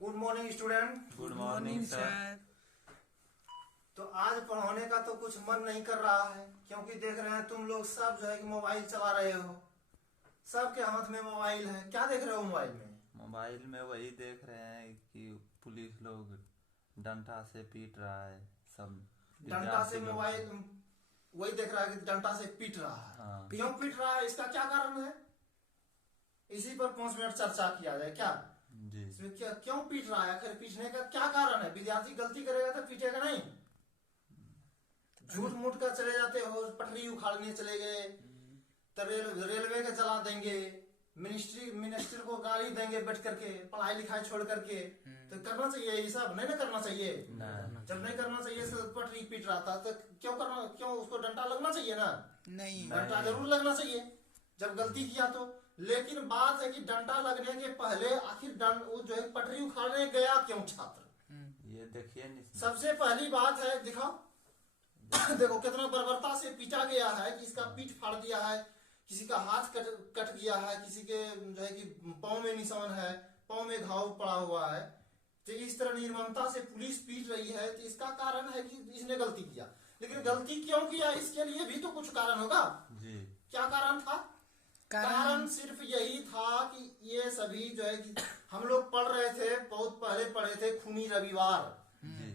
Good morning student. Good morning sir. तो आज पढ़ाने का तो कुछ मन नहीं कर रहा है, क्योंकि देख रहे हैं तुम लोग सब जो है कि मोबाइल चला रहे हो। सबके हाथ में मोबाइल है। क्या देख रहे हो मोबाइल में? मोबाइल में वही देख रहे हैं कि पुलिस लोग डंडा से पीट रहा है सब डंडा से विद्यार्थी लोग। मोबाइल वही देख रहा है कि डंडा से पीट रहा है। हाँ। क्यों पीट रहा है, इसका क्या कारण है? इसी पर 5 मिनट चर्चा किया जाए क्या? जी। इसमें क्या क्यों पीट रहा है, आखिर पीटने का क्या कारण है? विद्यार्थी गलती करेगा तो पीटेगा नहीं। झूठ मूठ कर चले जाते हो, पटरी उखाड़ने चले गए तो रेलवे का जला देंगे, मिनिस्टर को गाली देंगे बैठ करके, पढ़ाई लिखाई छोड़ करके। तो करना चाहिए ये सब? नहीं ना करना चाहिए। जब नहीं करना चाहिए तो पटरी पीट रहा था तो क्यों उसको डंडा लगना चाहिए ना? नहीं, डंडा जरूर लगना चाहिए जब गलती किया तो। लेकिन बात है कि डंडा लगने के पहले आखिर वो जो है पटरी उखाड़ने गया क्यों छात्र? ये देखिए नहीं। सबसे पहली बात है, दिखाओ देखो कितना बर्बरता से पीटा गया है कि इसका पीठ फाड़ दिया है, किसी का हाथ कट गया है, किसी के जो है कि पाँव में निशान है, पाँव में घाव पड़ा हुआ है। तो इस तरह निर्ममता से पुलिस पीट रही है तो इसका कारण है कि इसने गलती किया। लेकिन गलती क्यों किया, इसके लिए भी तो कुछ कारण होगा जी। क्या कारण था? कारण सिर्फ यही था कि ये सभी जो है कि हम लोग पढ़ रहे थे, बहुत पहले पढ़े थे खूनी रविवार। जी।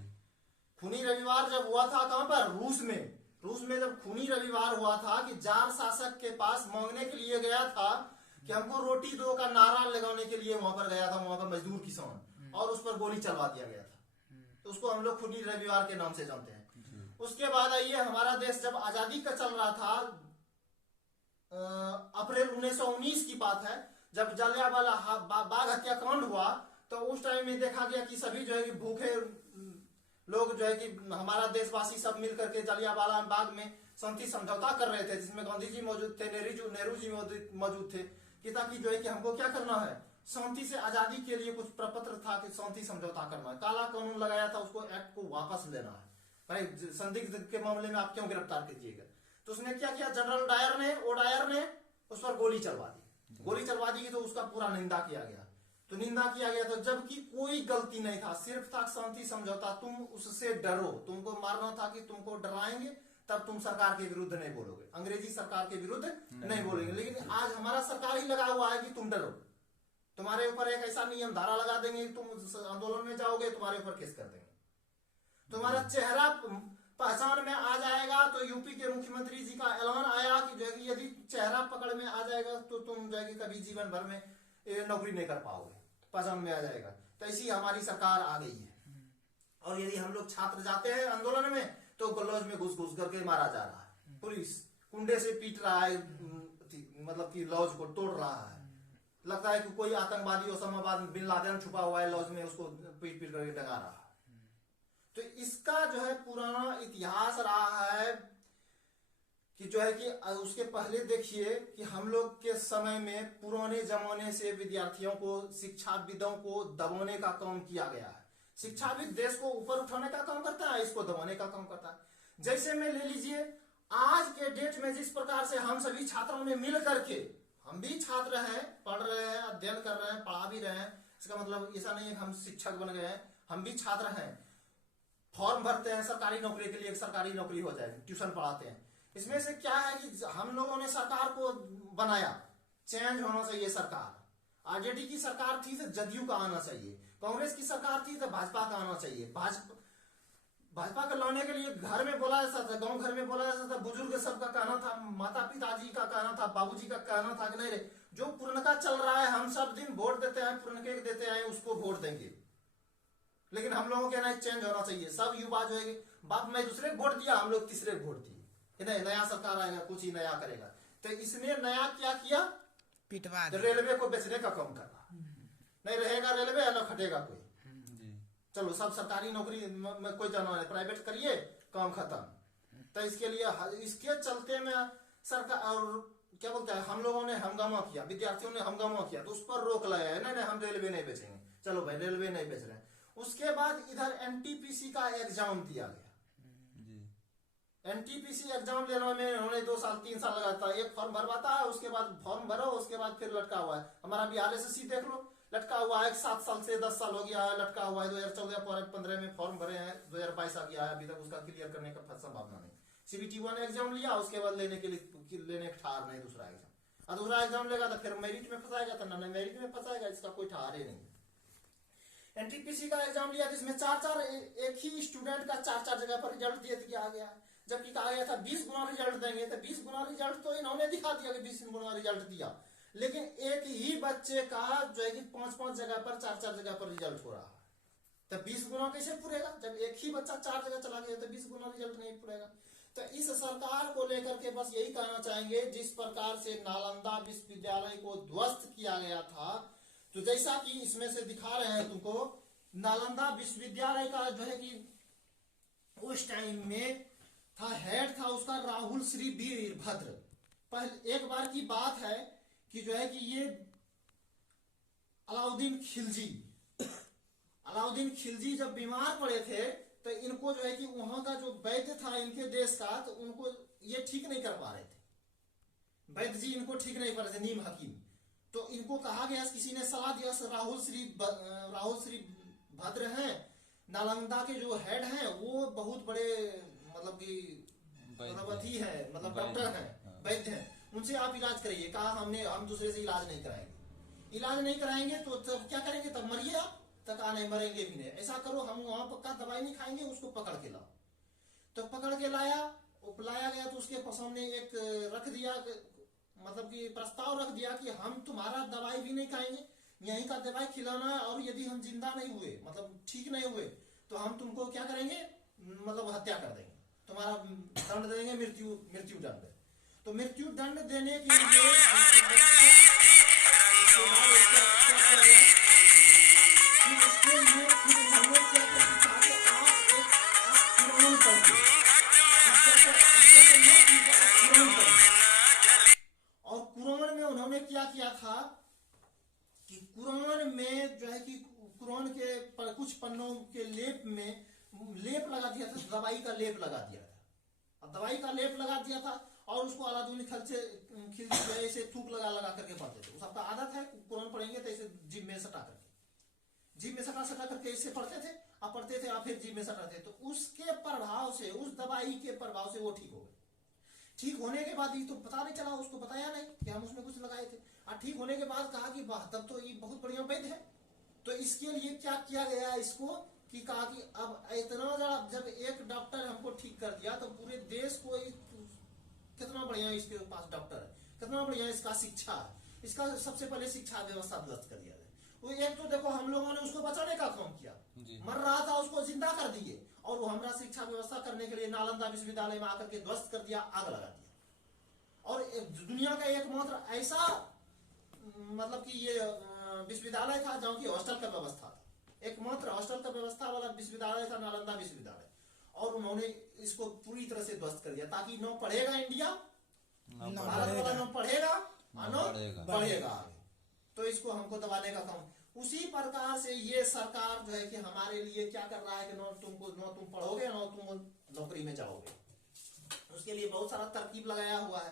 खूनी रविवार जब हुआ था कहां पर? रूस में जब खूनी रविवार हुआ था कि जार शासक के पास मांगने के लिए गया था कि हमको रोटी दो का नारा लगाने के लिए वहां पर गया था, वहां का मजदूर किसान, और उस पर गोली चलवा दिया गया था। तो उसको हम लोग खूनी रविवार के नाम से जानते हैं। उसके बाद आइए, हमारा देश जब आजादी का चल रहा था, अप्रैल 1919 की बात है, जब जलियांवाला बाग हत्याकांड हुआ, तो उस टाइम में देखा गया कि सभी जो है कि भूखे लोग जो है कि हमारा देशवासी सब मिल करके जलियांवाला बाग में शांति समझौता कर रहे थे, जिसमें गांधी जी मौजूद थे, नेहरू जी मौजूद थे, कि ताकि जो है कि हमको क्या करना है, शांति से आजादी के लिए कुछ प्रपत्र था कि शांति समझौता करना है। काला कानून लगाया था, उसको एक्ट को वापस लेना है। भाई संदिग्ध के मामले में आप क्यों गिरफ्तार कीजिएगा? तो उसने क्या किया, जनरल डायर ने उस पर गोली चलवा दी तो उसका पूरा निंदा किया गया। तो जबकि कोई गलती नहीं था, सिर्फ था शांति समझौता। तुम उससे डरो, तुमको मारना था कि तुमको डराएंगे तब तुम सरकार के विरुद्ध नहीं बोलोगे, अंग्रेजी सरकार के विरुद्ध नहीं बोलेंगे। लेकिन आज हमारा सरकार ही लगा हुआ है कि तुम डरो, तुम्हारे ऊपर एक ऐसा नियम धारा लगा देंगे, तुम आंदोलन में जाओगे तुम्हारे ऊपर केस कर देंगे, तुम्हारा चेहरा पहचान में आ जाएगा। तो यूपी के मुख्यमंत्री जी का ऐलान आया कि जो है कि यदि चेहरा पकड़ में आ जाएगा तो तुम जो है कि कभी जीवन भर में नौकरी नहीं कर पाओगे, पहचान में आ जाएगा। तो ऐसी हमारी सरकार आ गई है। और यदि हम लोग छात्र जाते हैं आंदोलन में तो लॉज में घुस करके मारा जा रहा है, पुलिस कुंडे से पीट रहा है, मतलब कि लॉज को तोड़ रहा है। लगता है कि कोई आतंकवादी ओसामा बिन लादेन छुपा हुआ है लॉज में, उसको पीट करके टंगा रहा है। तो इसका जो है पुराना इतिहास रहा है कि जो है कि उसके पहले देखिए कि हम लोग के समय में पुराने जमाने से विद्यार्थियों को, शिक्षाविदों को दबाने का काम किया गया है। शिक्षाविद देश को ऊपर उठाने का काम करता है, इसको दबाने का काम करता है। जैसे में ले लीजिए, आज के डेट में जिस प्रकार से हम सभी छात्रों ने मिल करके, हम भी छात्र हैं, पढ़ रहे हैं, अध्ययन कर रहे हैं, पढ़ा भी रहे हैं, इसका मतलब ऐसा नहीं है कि हम शिक्षक बन गए हैं, हम भी छात्र हैं, फॉर्म भरते हैं सरकारी नौकरी के लिए, सरकारी नौकरी हो जाए, ट्यूशन पढ़ाते हैं। इसमें से क्या है कि हम लोगों ने सरकार को बनाया, चेंज होना चाहिए सरकार। आरजेडी की सरकार थी तो जदयू का आना चाहिए, कांग्रेस की सरकार थी तो भाजपा का आना चाहिए। भाजपा को लाने के लिए घर में बोला जाता था, गांव घर में बोला जाता था, बुजुर्ग सबका कहना था, माता पिताजी का कहना था, बाबूजी का कहना था कि नहीं रे, जो पुरनका चल रहा है हम सब दिन वोट देते हैं, पुरनके देते हैं, उसको वोट देंगे। लेकिन हम लोगों के नहीं, चेंज होना चाहिए। सब युवा जो है बाप ने दूसरे वोट दिया, हम लोग तीसरे वोट दिए, नहीं नया सरकार आएगा, कुछ ही नया करेगा। तो इसने नया क्या किया, पिटवा तो रेलवे को बेचने का काम करना। नहीं रहेगा रेलवे, न खटेगा कोई, चलो सब सरकारी नौकरी में कोई जाना है, प्राइवेट करिए, काम खत्म। तो इसके लिए, इसके चलते में सरकार और क्या बोलते हैं, हम लोगों ने हंगामा किया, विद्यार्थियों ने हंगामा किया, तो उस पर रोक लगाया है, नहीं हम रेलवे नहीं बेचेंगे। चलो भाई रेलवे नहीं बेच रहे। उसके बाद इधर एनटीपीसी का एग्जाम दिया गया। एनटीपीसी एग्जाम लेने में उन्होंने 2 साल 3 साल लगाता है, एक फॉर्म भरवाता है, उसके बाद फॉर्म भरो, उसके बाद फिर लटका हुआ है। हमारा बिहार एसएससी देख लो, लटका हुआ हुआ है, 7 साल से 10 साल हो गया है, लटका हुआ है, 2014-15 में फॉर्म भरे हैं, 2022 आ गया है, अभी तक उसका क्लियर करने का संभावना नहीं। CBT 1 एग्जाम लिया, उसके बाद लेने के ठार नहीं दूसरा एग्जाम, और दूसरा एग्जाम लेगा तो फिर मेरिट में फंसाएगा, तो ना मेरिट में फंसाएगा, इसका कोई ठहार ही नहीं। NTPC का एग्जाम लिया तो इसमें 4 एक ही स्टूडेंट का 4 जगह पर रिजल्ट दे दिया गया, जबकि कहा गया था 20 गुना रिजल्ट देंगे, तो 20 गुना रिजल्ट तो इन्होंने दिखा दिया कि 20 गुना रिजल्ट दिया, लेकिन एक ही बच्चे का जो है कि 5 जगह पर 4 जगह पर रिजल्ट हो रहा है, तो 20 गुना कैसे पूरेगा? जब एक ही बच्चा 4 जगह चला गया तो 20 गुना रिजल्ट नहीं पूरेगा। तो इस सरकार को लेकर के बस यही कहना चाहेंगे, जिस प्रकार से नालंदा विश्वविद्यालय को ध्वस्त किया गया था, तो जैसा कि इसमें से दिखा रहे हैं तुमको, नालंदा विश्वविद्यालय का जो है कि उस टाइम में था, हेड था उसका राहुल श्री वीरभद्र। पहले एक बार की बात है कि जो है कि ये अलाउद्दीन खिलजी जब बीमार पड़े थे, तो इनको जो है कि वहां का जो वैद्य था इनके देश का, तो उनको ये ठीक नहीं कर पा रहे थे, वैद्य जी इनको ठीक नहीं कर रहे थे, नीम हकीम। तो इनको कहा गया, किसी ने सलाह दिया, राहुल श्री भद्र हैं, नालंदा के जो हेड हैं, वो बहुत बड़े मतलब कि अथी है, मतलब डॉक्टर हैं, वैद्य हैं, उनसे आप इलाज करिए। कहा हम दूसरे से इलाज नहीं कराएंगे, तो तब क्या करेंगे? तब मरिए आप, तक नहीं मरेंगे भी नहीं, ऐसा करो, हम वहां पक्का दवाई नहीं खाएंगे, उसको पकड़ के लाओ। तो पकड़ के लाया गया, तो उसके सामने एक रख दिया, मतलब कि प्रस्ताव रख दिया कि हम तुम्हारा दवाई भी नहीं खाएंगे, यहीं का दवाई खिलाना है, और यदि हम जिंदा नहीं हुए, मतलब ठीक नहीं हुए, तो हम तुमको क्या करेंगे, मतलब हत्या कर देंगे, तुम्हारा दंड देंगे, मृत्यु दंड। तो मृत्यु दंड देने के लिए और कुरान में उन्होंने क्या किया था कि कुरान में जो है कि कुरान के कुछ पन्नों के लेप लगा दिया था, दवाई का लेप लगा दिया था, और दवाई का लेप लगा दिया था, और उसको अलादुन खिलजी ऐसे थूक लगा करके पढ़ते थे। सबका आदत है, कुरान पढ़ेंगे तो ऐसे जिम में सटा करके ऐसे पढ़ते थे, और फिर जिम में सटाते। तो उसके प्रभाव से, उस दवाई के प्रभाव से वो ठीक हो गए। ठीक होने के बाद ये तो पता नहीं चला, उसको बताया नहीं कि हम उसमें कुछ लगाए थे, और ठीक होने के बाद कहा कि वाह, तब तो ये बहुत बढ़िया वैद्य है। तो इसके लिए क्या किया गया इसको, कि कहा कि अब इतना ज्यादा, जब एक डॉक्टर हमको ठीक कर दिया, तो पूरे देश को कितना बढ़िया इसके पास डॉक्टर है, कितना बढ़िया इसका शिक्षा है, इसका सबसे पहले शिक्षा व्यवस्था ध्वस्त कर दिया गया। वो एक तो देखो, हम लोगों ने उसको बचाने का काम किया, मर रहा था उसको जिंदा कर दिए, और वो हमारा शिक्षा व्यवस्था करने के लिए नालंदा विश्वविद्यालय में आकर के ध्वस्त कर दिया, आग लगा दिया। और दुनिया का एकमात्र ऐसा मतलब कि ये विश्वविद्यालय था जहाँ की हॉस्टल का व्यवस्था था, एकमात्र हॉस्टल का व्यवस्था वाला विश्वविद्यालय था नालंदा विश्वविद्यालय, और उन्होंने इसको पूरी तरह से ध्वस्त कर दिया, ताकि न पढ़ेगा इंडिया, भारत वाला न पढ़ेगा, न पढ़ेगा आगे। तो इसको हमको दबाने का काम, उसी प्रकार से ये सरकार जो है कि हमारे लिए क्या कर रहा है कि न तुम पढ़ोगे, न तुम नौकरी में जाओगे, उसके लिए बहुत सारा तरकीब लगाया हुआ है।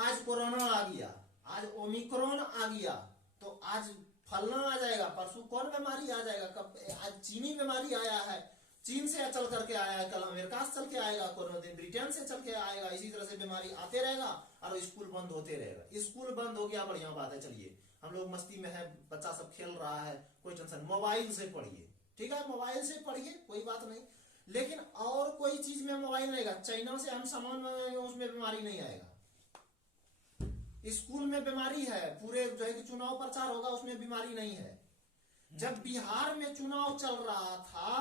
आज कोरोना आ गया, आज ओमिक्रॉन आ गया, तो आज फलना आ जाएगा, परसों कौन बीमारी आ जाएगा, कब आज चीनी बीमारी आया है, चीन से चल करके आया है, कल अमेरिका से चल के आएगा, कोरोना दिन ब्रिटेन से चल के आएगा, इसी तरह से बीमारी आते रहेगा, और स्कूल बंद होते रहेगा। स्कूल बंद हो गया, बढ़िया बात है, चलिए हम लोग मस्ती में है, बच्चा सब खेल रहा है, कोई टेंशन, मोबाइल से पढ़िए, ठीक है, मोबाइल से पढ़िए, कोई बात नहीं, लेकिन और कोई चीज में मोबाइल नहीं आएगा, चाइना से हम सामान मंगाएंगे उसमें बीमारी नहीं आएगा, स्कूल में बीमारी है, पूरे जो है कि चुनाव प्रचार होगा उसमें बीमारी नहीं है। जब बिहार में चुनाव चल रहा था,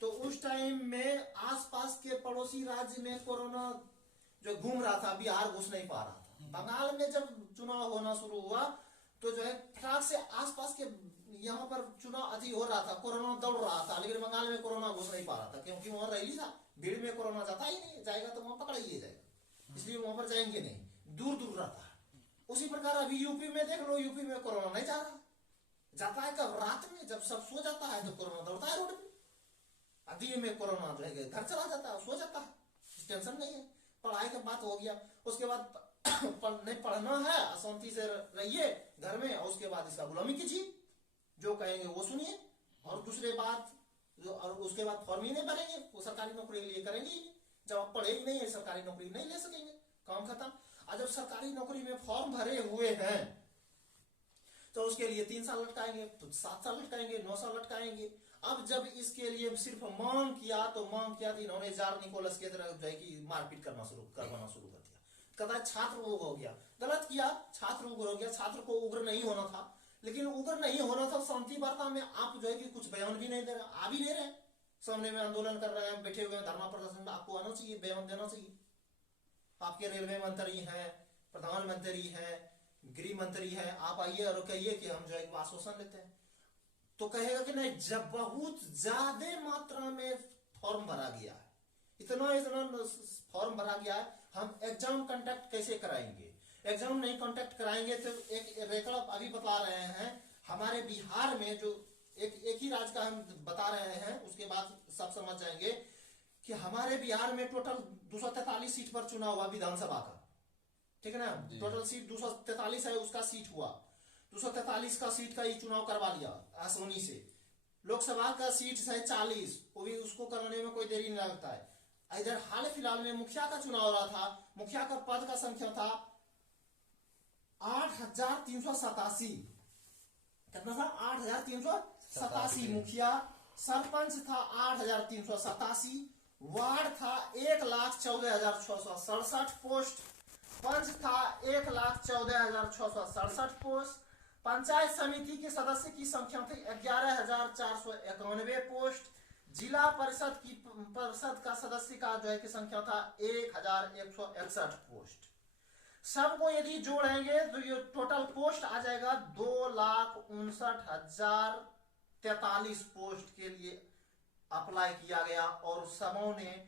तो उस टाइम में आसपास के पड़ोसी राज्य में कोरोना जो घूम रहा था, बिहार घुस नहीं पा रहा था। बंगाल में जब चुनाव होना शुरू हुआ, तो जो है फटाक से आसपास के यहाँ पर चुनाव अति हो रहा था, कोरोना दौड़ रहा था, लेकिन बंगाल में कोरोना घुस नहीं पा रहा था, क्योंकि वहां रैली था, भीड़ में कोरोना जाता ही नहीं, जाएगा तो वहां पकड़ा ही जाएगा, इसलिए वहां पर जाएंगे नहीं, दूर दूर रहता है। उसी प्रकार अभी यूपी में देख लो, यूपी में कोरोना नहीं जा रहा, जाता है कब, रात में, जब सब सो जाता है तो कोरोना दौड़ता है रोड पे, अभी में कोरोना जो है घर चला जाता है, सो जाता है, टेंशन नहीं है। पढ़ाई का बात हो गया, उसके बाद नहीं पढ़ना है, शांति से रहिए घर में, और उसके बाद इसका गुलामी कीजिए, जो कहेंगे वो सुनिए, और दूसरे बात जो, और उसके बाद फॉर्म ही नहीं भरेंगे, वो सरकारी नौकरी के लिए करेंगे ही नहीं। जब आप पढ़े ही नहीं है, सरकारी नौकरी नहीं ले सकेंगे, काम खत्म। और जब सरकारी नौकरी में फॉर्म भरे हुए हैं तो उसके लिए 3 साल लटकाएंगे, तो 7 साल लटकाएंगे, 9 साल लटकाएंगे। अब जब इसके लिए सिर्फ मांग किया तो इन्होंने जार निकोलस की तरह जो है कि मारपीट करवाना शुरू कर दिया। कहता है छात्र उग्र हो गया, गलत किया, छात्र उग्र हो गया। छात्र को उग्र नहीं होना था, लेकिन उग्र नहीं होना था शांति वार्ता में। आप जो है कि कुछ बयान भी नहीं दे रहे, आ भी नहीं रहे, सामने में आंदोलन कर रहे हैं, बैठे हुए हैं धरना प्रदर्शन में, आपको आना चाहिए, बयान देना चाहिए। आपके रेलवे मंत्री हैं, प्रधानमंत्री हैं, गृह मंत्री हैं, आप आइए और कहिए कि हम जो है आश्वासन लेते हैं, तो कहेगा कि नहीं, जब बहुत ज्यादा मात्रा में फॉर्म भरा गया है, इतना फॉर्म भरा गया है, हम एग्जाम कंडक्ट कैसे कराएंगे? एग्जाम नहीं कंडक्ट कराएंगे तो एक रेकॉर्ड अभी बता रहे हैं हमारे बिहार में, जो एक ही राज्य का हम बता रहे हैं, उसके बाद सब समझ जाएंगे कि हमारे बिहार में टोटल 243 सीट पर चुनाव हुआ विधानसभा का, ठीक है ना। टोटल सीट 243 है, उसका सीट हुआ 243 का सीट का ही चुनाव करवा लिया आसानी से। लोकसभा का सीट है 40, वो भी उसको कराने में कोई देरी नहीं लगता है। इधर हाल फिलहाल में मुखिया का चुनाव हो रहा था, मुखिया का पद का संख्या था 8,387, कितना था? 8,387 मुखिया। सरपंच था 8,387, वार्ड था 1,14,667 पोस्ट, पंच था 1,14,667 पोस्ट, पंचायत समिति के सदस्य की संख्या थी 11,491 पोस्ट, जिला परिषद का सदस्य का जो है कि संख्या था 1,161 पोस्ट। सबको यदि जोड़ेंगे तो ये टोटल पोस्ट आ जाएगा 2,59,043 पोस्ट के लिए अप्लाई किया गया। और सबों ने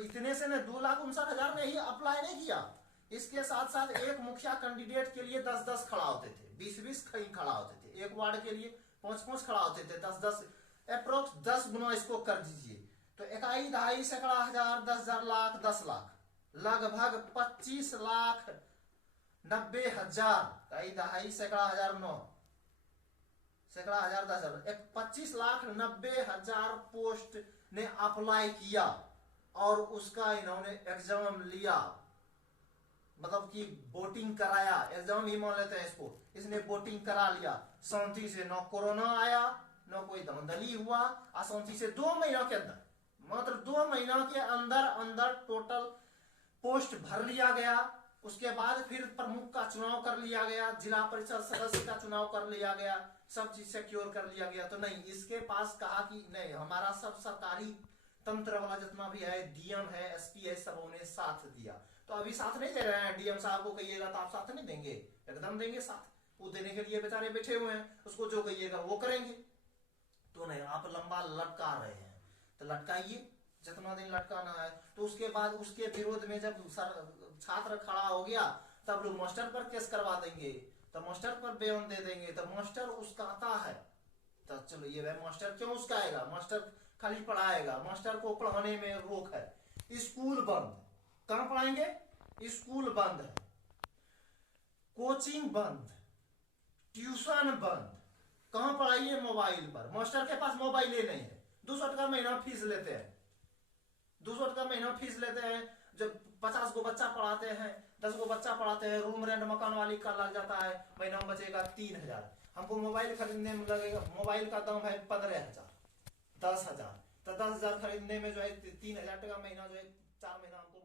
इतने से ने 2,59,000 ने ही अप्लाई नहीं किया, इसके साथ साथ एक मुखिया कैंडिडेट के लिए 10-10 खड़ा होते थे, 20-20 खड़ा होते थे, एक वार्ड के लिए 5-5 खड़ा होते थे, 10-10 अप्रोक्स 10 गुना इसको कर दीजिए तो 1,2 सैकड़ा हजार, 10,000 लाख, 10 लाख, लगभग 25,90,000, 1,2 सैकड़ा हजार 9 सैकड़ा हजार 10,000, 25,90,000 पोस्ट ने अप्लाई किया और उसका इन्होंने एग्जाम लिया, मतलब कि वोटिंग कराया, एग्जाम ही मान लेते हैं इसको। इसने वोटिंग करा लिया शांति से, न कोरोना आया न कोई धांधली हुआ, शांति से 2 महीना के अंदर, मात्र 2 महीना के अंदर टोटल पोस्ट भर लिया गया। उसके बाद फिर प्रमुख का चुनाव कर लिया गया, जिला परिषद सदस्य का चुनाव कर लिया गया, सब चीज सिक्योर कर लिया गया। तो नहीं, इसके पास कहा कि नहीं, हमारा सब सरकारी तंत्र वाला जितना भी है, डीएम है, एसपी है, सब उन्हें साथ दिया। तो अभी साथ नहीं दे रहे हैं, डीएम साहब को कहिएगा तो आप साथ नहीं देंगे, एकदम देंगे साथ, वो देने के लिए बेचारे बैठे हुए हैं, उसको जो कहिएगा वो करेंगे। तो नहीं, आप लंबा लटका रहे हैं तो लटकाइए जितना दिन लटकाना है। तो उसके बाद उसके विरोध में जब छात्र खड़ा हो गया तब लोग मास्टर पर केस करवा देंगे, तो मास्टर पर बयान दे देंगे, तो मास्टर उसकाता है। तो चलो ये भाई मास्टर क्यों उसकाएगा, मास्टर खाली पढ़ाएगा, मास्टर को पढ़ाने में रोक है। स्कूल बंद, कहां पढ़ाएंगे? स्कूल बंद है, कोचिंग बंद, ट्यूशन बंद, कहां पढ़ाइए? मोबाइल पर। मास्टर के पास मोबाइल ही नहीं है, 200 टका महीना फीस लेते हैं, 200 टका महीना फीस लेते हैं। जब 50 गो बच्चा पढ़ाते हैं, 10 गो बच्चा पढ़ाते हैं, रूम रेंट मकान वाली का लग जाता है, महीना में बचेगा 3,000। हमको मोबाइल खरीदने में लगेगा, मोबाइल का दाम है 15,000, 10,000, तो 10,000 खरीदने में जो है 3,000 टका महीना जो है 4 महीना हमको